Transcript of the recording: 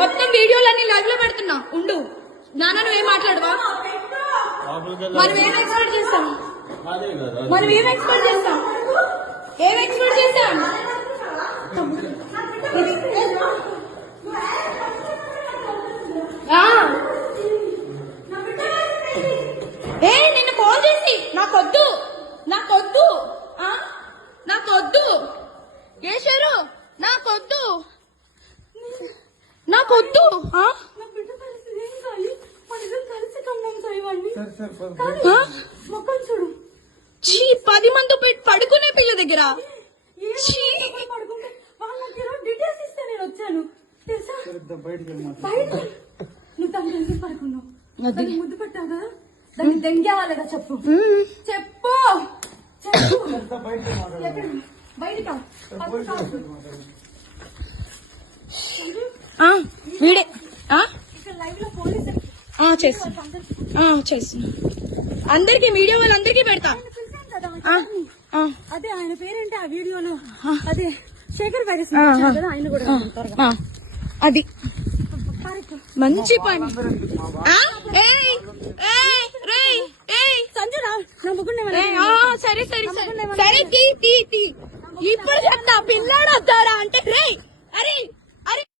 మొత్తం వీడియోలన్నీ లైవ్ లో పెడుతున్నా ఉండు. నాన్న నువ్వేం మాట్లాడవా? మనం ఏం ఎక్స్పెక్ట్ చేస్తాం? మనం ఏం ఎక్స్పెక్ట్ చేస్తాం? ఏం ఎక్స్పెక్ట్ చేస్తాం? నిన్ను ఫోన్ చేసి నాకొద్దు నాకొద్దు నాకొద్దు కేశారు నాకొద్దు నాకొద్దు. చూడు 10 మంది పడుకునే పిల్ల దగ్గర డీటెయిల్స్ ఇస్తే నేను వచ్చాను తెలుసా. నువ్వు తన దగ్గర పడుకున్నావు, ముద్దు పెట్టావు కదా, దాన్ని దెంగేవాలేదా చెప్పు చెప్పు చెప్పు. బయట వీడే ఇక్కడ లైవ్ లో పోలీసు చేస్తున్నా. అందరికి వీడియో వాళ్ళందరికీ పెడతా. అదే ఆయన పేరేంటి ఆ వీడియోలో? అదే శేఖర్ వైరస్ కదా, ఆయన కూడా అది మంచి పని. సంజు నా ముగ్గురు సరే సరే సరే సరే తీ ఇప్పుడు చెప్తా. పిల్లాడు వస్తారా అంటే రే